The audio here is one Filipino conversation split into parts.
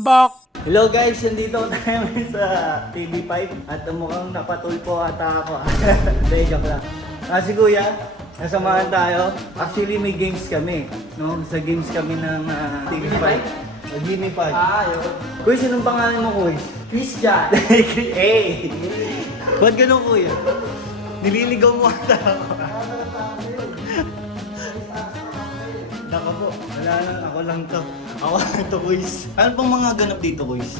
Hello guys, nandito tayo ngayon sa TV5 at mukhang napatulpo ata ako. Hindi, joke lang. Ah, si Kuya, nasamahan tayo. Actually, may games kami. No? Sa games kami ng ah, TV5. Uh, Gimme 5. Ah, yun. Kuya, sinong pangalan mo, Kuya? Christian. hey! Ba't ganun, Kuya? Nililigaw mo ata ako. Wala lang, ako lang to. Ako lang to, Kuys. Ano pang mga ganap dito, Kuys?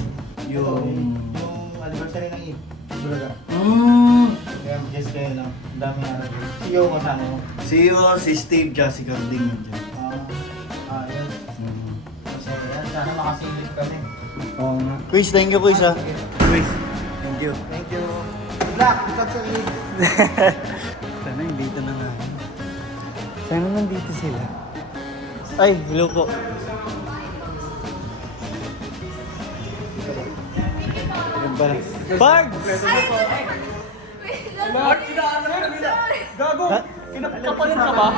Yung... Yung anniversary ng Eve. Bulaga. Mm. Kaya guess kayo lang. Ang dami nga rin. CEO kasama mo. Si Yo, si Steve, Jessica Carding yun dyan. Ah, ah, yun. Mm. So, yan. Sana makasingit kami. Oo nga. Kuys, thank you, Kuys, ha? Kuys, thank you. Thank you. Good luck. Good luck sa Eve. Sana nandito na nga. Sana nandito sila. Ay, hello po. Yan ba? Bards! Gago! Ha? Kinakapalan ka ba?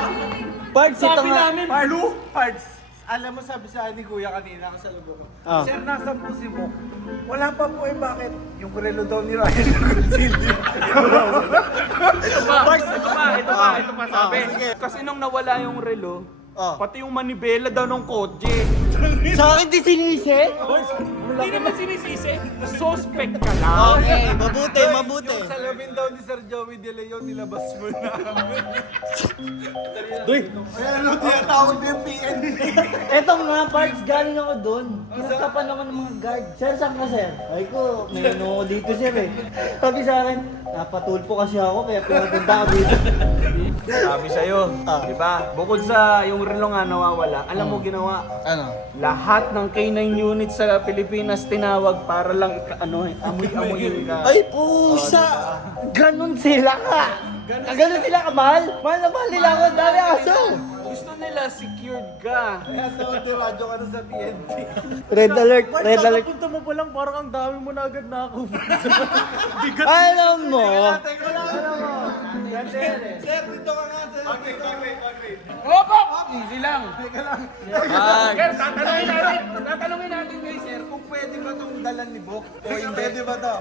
Bards, ito Sabi nga. namin, Parlo, parts. Alam mo, sabi sa ni Kuya kanina kasi sa lubo ko. Ah. Sir, nasa po si Mok. Wala pa po eh, bakit? Yung relo daw ni Ryan Gonzalo. ito pa, ito pa, ito pa, ito pa sabi. Ah. Kasi nung nawala yung relo, Ah. pati yung manibela daw ng kotse. Sa akin di sinisi? Hindi naman sinisisi. Suspect ka lang. Okay, mabuti, mabuti. Yung salamin daw ni Sir Joey De Leon, nilabas mo na. Doy, Ay, ano, tinatawag na yung PNP. eto nga, parts, galing ako doon. Kinakapan ako ng mga guard. Sir, saan ka, sir? Ay ko, may ano ako dito, sir, eh. Sabi sa akin, napatulpo kasi ako, kaya pinapunta ako dito. Sabi sa'yo, Ah. di ba? Bukod sa yung relo nga nawawala, alam mo ginawa, Ano? lahat ng K9 units sa Pilipinas tinawag para lang ika- ano, eh, amoy-amoyin ka. Ay, pusa! Ganon sila ka! Ganon sila ka, mahal? Mahal na mahal nila ako, dami aso! Gusto nila secured ka. Kaya tawag ni Radyo ka na sa PNP. Red alert, red alert. Punta mo pa lang, parang ang dami mo na agad na ako. Alam mo, Sir, dito ka nga, sir. Opo! Easy lang. Teka lang. Ay. Sir, tatanungin natin, tatanungin natin kay sir Kung pwede ba itong dalan ni Bok? O hindi? Pwede ba to?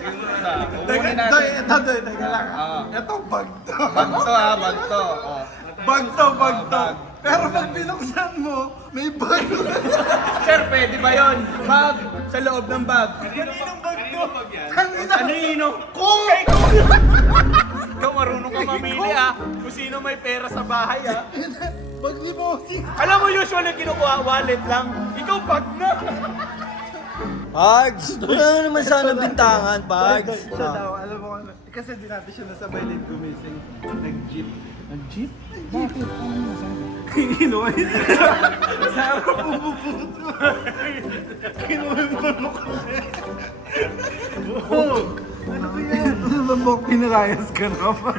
Siguro na. Teka, ito, ito, ito, teka lang. Ah. Ito, bag to. Bag to ha, bag to. Bag to, bag to. Pero pag binuksan mo, may bag. Sir, pwede ba yon? Bag sa loob ng bag. Kaninong bag to? Kanina. Ano yun? Kung! Ikaw marunong ka mamili ah. Kung sino may pera sa bahay ah. Bag ni Bossing. Alam mo usually kinukuha wallet lang. Ikaw bag na. Pards! Wala na naman sana bintangan, Pards. Siya daw, alam mo ano. Kasi di natin siya nasabay din gumising. Nag-jeep. Nag-jeep? Bakit? Ano nasabi? Kinuha Sa araw pumuputo. Kinuha yung manok ba mo? Pinarayas ka naman.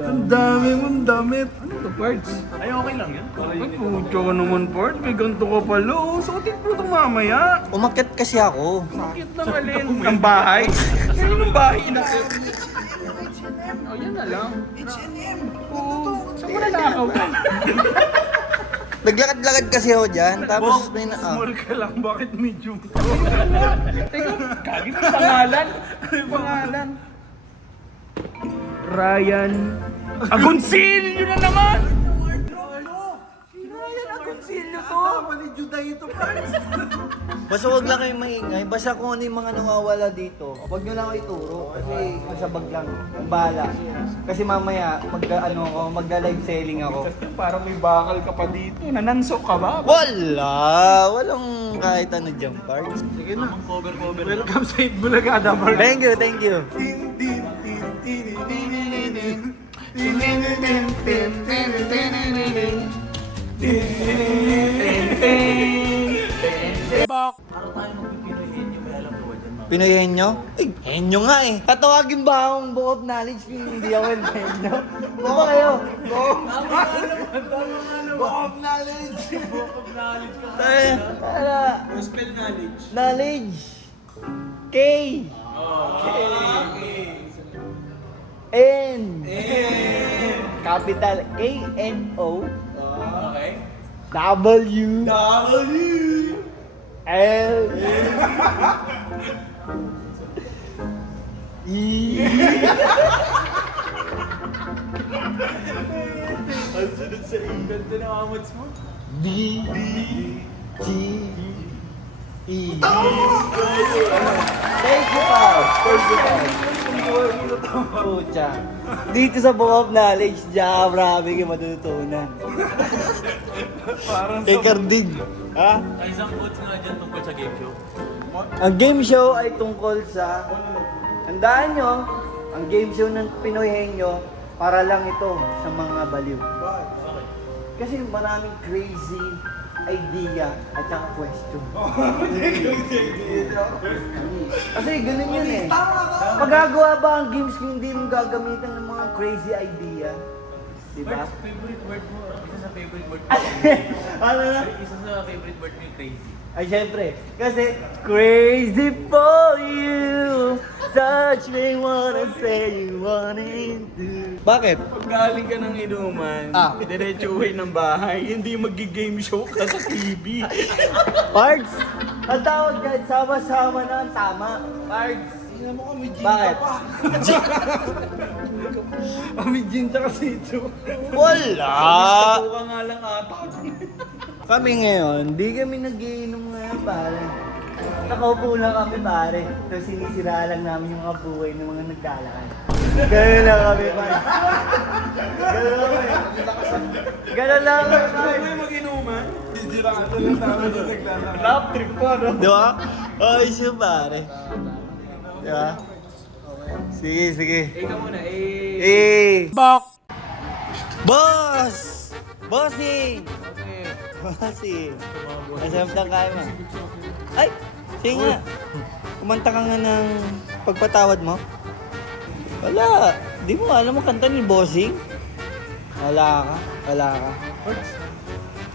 Ang dami mong damit. Ano to, parts? Ay, okay lang yan. Ay, pucho ka naman, Port. May ganito ka pala. Oh, suotin mo ito mamaya. Umakit kasi ako. Bakit ng alin? Ng bahay? Yan yung bahay na. Oh, yan na lang. H&M. Oo. Saan mo nalakaw ka? Naglakad-lakad kasi ako dyan, tapos may na... ah. Small ka lang, bakit medium? Teka, kagi mo pangalan. Pangalan? Ryan Agoncillo na naman! Kasama ni Juday ito, parts. Basta huwag lang kayong maingay. Basta kung ano yung mga nawawala dito, huwag nyo lang ako ituro. Kasi nasa bag lang. Ang bahala. Kasi mamaya, mag, ano ako, magda-live selling ako. Parang may bakal ka pa dito. Nananso ka ba? Wala! Walang kahit ano dyan, parts. Sige na. Cover, cover. Welcome sa Eid Bulaga, Damar. Thank you, thank you. Tin, tin, tin, tin, tin, tin, tin. Bok! Araw tayo magpipinoyin yung may alam ko ba dyan? Pinoy henyo? Ay, henyo nga eh. Tatawagin ba akong book of knowledge kung hindi ako yung henyo? Ano ba kayo? Book of Book of knowledge! Book of knowledge ka kasi. Ano? Spell knowledge. Knowledge. K. Oh, okay. N. Capital K N O Okay. W W. L. E. Ang sunod sa E. Ganda ng amots mo. D. G. E. Oh, thank you, Pao. Thank you, Pao. Pucha. Dito sa Book of Knowledge, diya, marami kayo matutunan. Parang Kay Cardin. Ha? Ay, isang quotes nga dyan tungkol sa game show. Ang game show ay tungkol sa... Tandaan nyo, ang game show ng Pinoy Henyo, para lang ito sa mga baliw. Kasi maraming crazy idea at saka question. Kasi ganun yun eh. Magagawa ba ang games kung hindi mo gagamitan ng mga crazy idea? Diba? Birds, favorite word mo. Isa sa favorite word mo. ano na? Isa sa favorite word mo yung crazy. Ay, syempre. Kasi, crazy for you. Touch me, wanna say you wanna do. Bakit? Pag galing ka ng inuman, Ah. diretso ng bahay, hindi magi-game show ka sa TV. Pards! Ang tawag dyan, sama-sama na ang tama. Pards! Tingnan mo kami, Jin Bakit? ka pa. Kami, Jin tsaka si Ito. Wala! Gusto ka nga lang ata. Kami ngayon, di kami nagiinom ngayon, pare. Nakaupo lang kami, pare. Tapos sinisira lang namin yung mga buhay ng mga naglalakad. Ganun lang kami, pare. Ganun lang kami. Ganun lang kami, pare. Kami mag-inuman, sisira ka lang namin yung naglalakad. Love trip ko, no? Di ba? Ayos yun, pare. Di ba? Sige, sige. Eh, ikaw muna. Eh, Eh! Bak! Boss! Bossing! Okay. Bossing! Masarap lang kaya mo. Ay! Sige nga. Kumanta ka nga ng pagpatawad mo. Wala. Di mo alam mo kanta ni Bossing? Wala ka. Wala ka.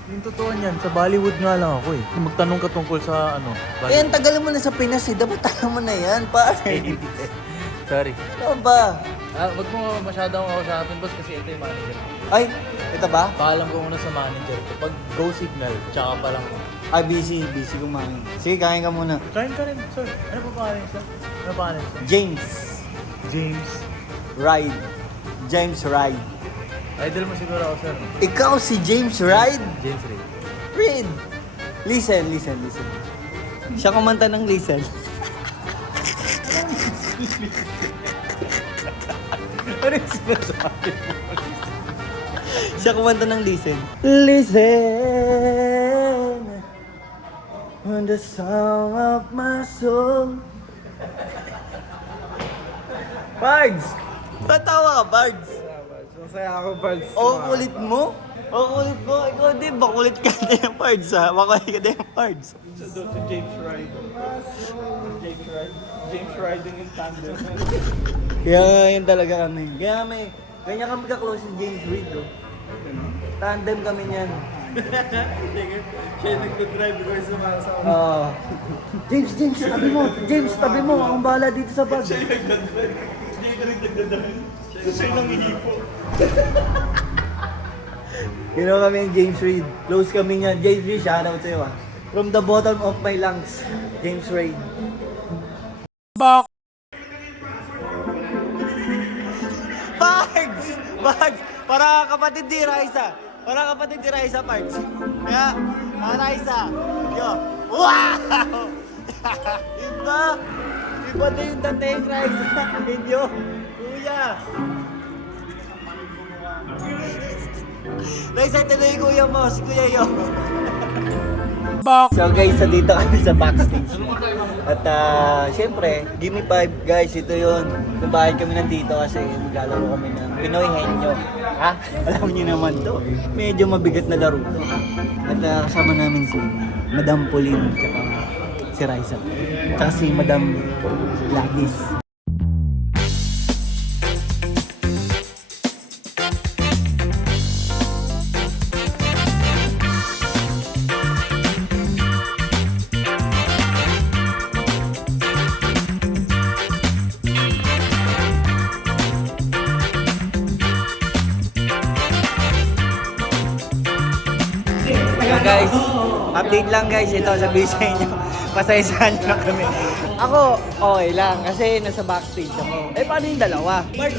Yung totoo niyan, sa Bollywood nga lang ako eh. Magtanong ka tungkol sa ano, Eh, ang tagal mo na sa Pinas eh. Dapat alam mo na yan, pare. Sorry. Ano ba? Ah, wag mo masyadong ako sa atin, boss, kasi ito yung manager. Ay, ito ba? Paalam ko muna sa manager ko. Pag go signal, tsaka pa lang ko. Ay, busy. Busy kumain. Sige, kain ka muna. Kain ka rin, sir. Ano pa pangalan niya? Ano pangalan niya? James. James. Ride. James Ride. Idol mo siguro ako, sir. Ikaw si James Ride? James Ray. Read. Listen, listen, listen. Siya kumanta ng listen. ano yung sinasabi mo? Siya kumanta ng listen. Listen on the song of my soul. Bards! Patawa ka, Bards! Masaya ako, Bards. O kulit mo? O kulit mo? Ikaw din, bakulit ka na yung pards ha? Bakulit ka na yung pards. Sa doon si James Ride. James Ride. James riding in tandem. Kaya nga yun talaga kami. Kaya kami, ganyan kami ka-close si James Reid oh. Tandem kami niyan. Siya yung nagdadrive ko yung sumasama. Oo. James, James, tabi mo. James, tabi mo. Akong bahala dito sa bag. Siya yung nagdadrive. Siya yung nagdadrive. Siya yung nangihipo. Ginawa kami yung James Reid. Close kami niyan. James Reid, shoutout sa'yo ah. From the bottom of my lungs, James Reid. Bak! Pards! Pards! Para kapatid ni Raisa. Para kapatid ni Raisa, Pards. Kaya, ah, Raisa. Yo. Wow! Iba! Iba na yung dating Raisa. Inyo. Kuya. Raisa, na yung kuya mo. Si Kuya Yo. So guys, so dito kami sa backstage. At ah, syempre, Gimme 5 guys, ito yon Kung bakit kami nandito kasi maglalaro kami ng Pinoy Henyo. Ha? Alam niyo naman to. Medyo mabigat na laro to. At ah, kasama namin si Madam Pauline tsaka si Raisa. Tsaka si Madam Gladys. Guys. Ito, sabihin sa inyo. Pasaysahan nyo na kami. Ako, okay lang. Kasi nasa backstage ako. Eh, paano yung dalawa? Yun?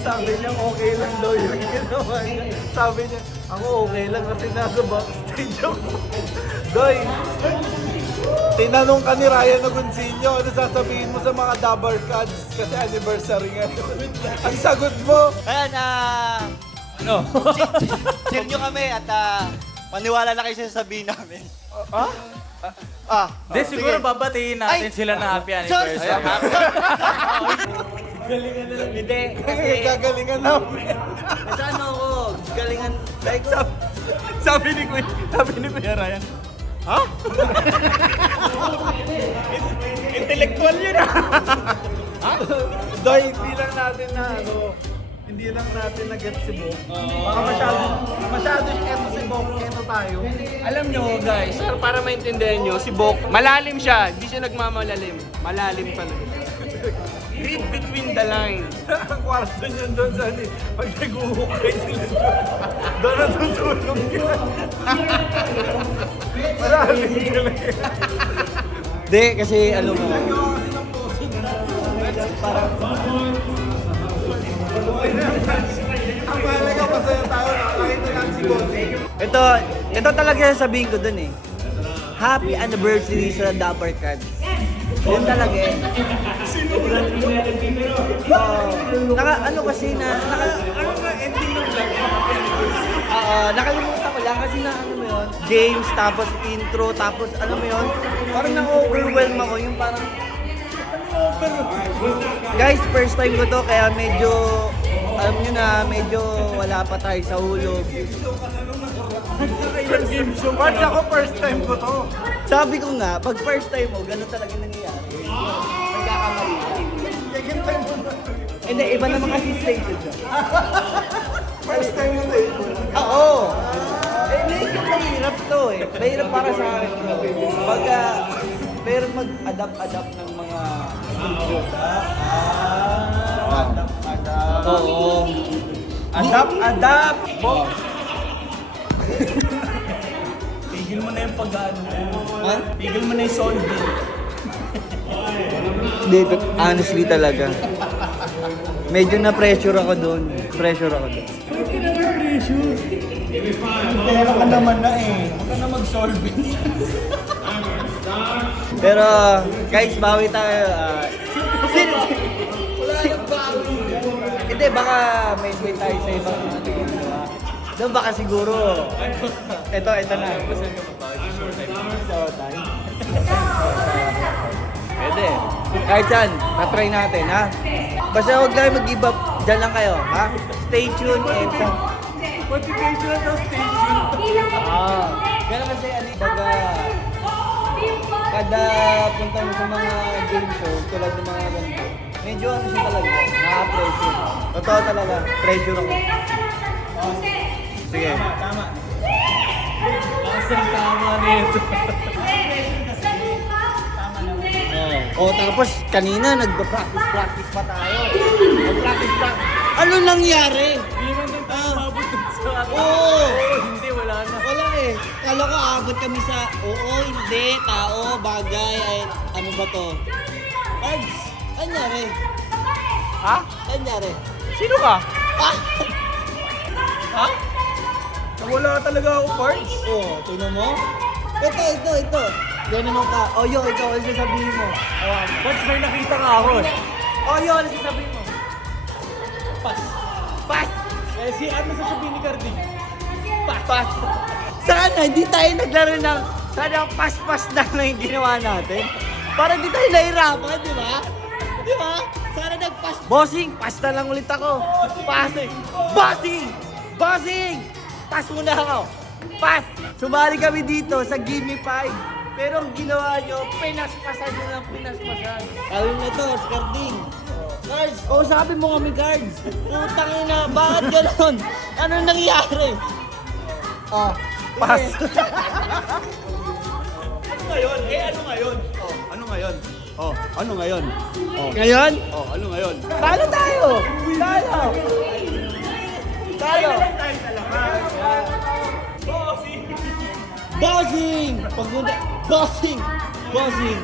Sabi niya okay lang daw yung ginawa niya. Sabi niya, ako okay lang kasi nasa backstage ako. Doy, tinanong ka ni Ryan Agoncillo, ano sasabihin mo sa mga Dabar Cards kasi anniversary ngayon. Ang sagot mo, Ayan, ah... ano? Cheer nyo kami at ah... maniwala na kayo sa sasabihin namin. Ah? Ah, Hindi, siguro babatiin natin Ay! sila na happy anniversary. Hindi, kasi... gagalingan namin. Kasi ano ako, galingan... Like, Sabi ni Kuya, sabi ni Kuya Ryan, ha? Intellectual yun ah. Doy, hindi lang natin na ano, hindi lang natin na-get si Bok. Baka masyado, masyado eto si Bok, eto tayo. Alam nyo guys, para maintindihan nyo, si Bok, malalim siya, hindi siya nagmamalalim. Malalim talaga siya. Read between the lines. Ang kwarto niya doon sa ni, pag nag-uhukay sila doon, doon natutulog yan. Maraming talaga. Hindi, kasi ano mo... Ang mahalaga masaya tayo, nakakita lang si Bossy. Ito, ito talaga sasabihin ko dun eh. Happy anniversary sa Dapper Cards. Yun talaga eh. Oo. naka, ano kasi na, naka, ano na ending ng vlog? Oo, nakalimutan ko lang kasi na ano mo yun, games, tapos intro, tapos ano mo yun, parang na-overwhelm ako, yung parang, Guys, first time ko to, kaya medyo, alam nyo na, medyo wala pa tayo sa hulog. Parts ako first time ko to. Sabi ko nga, pag first time mo, ganun talaga nangyayari. Nagkakamali ka. Second time mo to. Hindi, iba naman kasi station siya. First time mo to eh. Oo! Eh, medyo mahirap to eh. Mahirap para sa akin. Pag, ah, pero mag-adapt-adapt ng mga studio. Ah, adapt-adapt. Oo. Adapt-adapt! Tigil mo na yung pag-ano. Ha? Tigil mo na yung solving. Hindi, honestly talaga. Medyo na-pressure ako doon. Pressure ako doon. Pera ka naman na eh. Huwag ka na mag-solving. Pero, guys, bawi tayo. ah. sin- Hindi, baka may may tayo sa ibang ano, di ba? Doon baka siguro. Ito, ito na. Pwede. Kahit saan, na-try natin, ha? Basta huwag kayo mag-give up. Diyan lang kayo, ha? Stay tuned and sa... Motivation to stay tuned. Ah, pero kasi ano, baga, kada punta mo sa mga game show, tulad ng mga ganito, medyo ano siya talaga, na-pressure. Totoo talaga, pressure ako. Sige. Tama. Asang tama nito. Oh. oh, tapos kanina nagpa-practice practice pa tayo. Nag-practice practice. Ano nangyari? Hindi man lang tayo mabot dun sa... Oo. Hindi, wala na. Wala eh. Kala ko abot kami sa, oo, hindi, tao, bagay, ay, ano ba to? Cards, nangyari? Ha? Nangyari? Sino ka? Ah! Ha? Wala talaga ako parts. Oo, tingnan mo. Ito, ito, ito. Ganun mo ka. O, yo, ikaw, ano sasabihin mo? Awan. Parts may nakita ka ako. O, yo, ano sasabihin mo? Pass. Pass! Eh, si ano sasabihin ni Cardi? Pass! Pass! Sana, hindi tayo naglaro ng... Sana pass-pass lang na yung ginawa natin. Para hindi tayo nahirapan, di ba? Di ba? Sana nag-pass. Bossing, pass na lang ulit ako. Passing! Bossing! Bossing! Pass muna ako. Pass! Sumali kami dito sa Gimme 5. Pero ang ginawa nyo, pinaspasan nyo ng pinaspasan. Alam na to, Skarding. Guards, oh, sabi mo kami guards. Putang ina, bakit gano'n? Ano nangyari? Oh, pass. Ano ngayon? Eh, ano ngayon? Oh, ano ngayon? Oh, ano ngayon? Oh, Ngayon, oh ano ngayon? talo tayo. Talo. Talo. si... Bossing! Pagpunta, bossing! Bossing!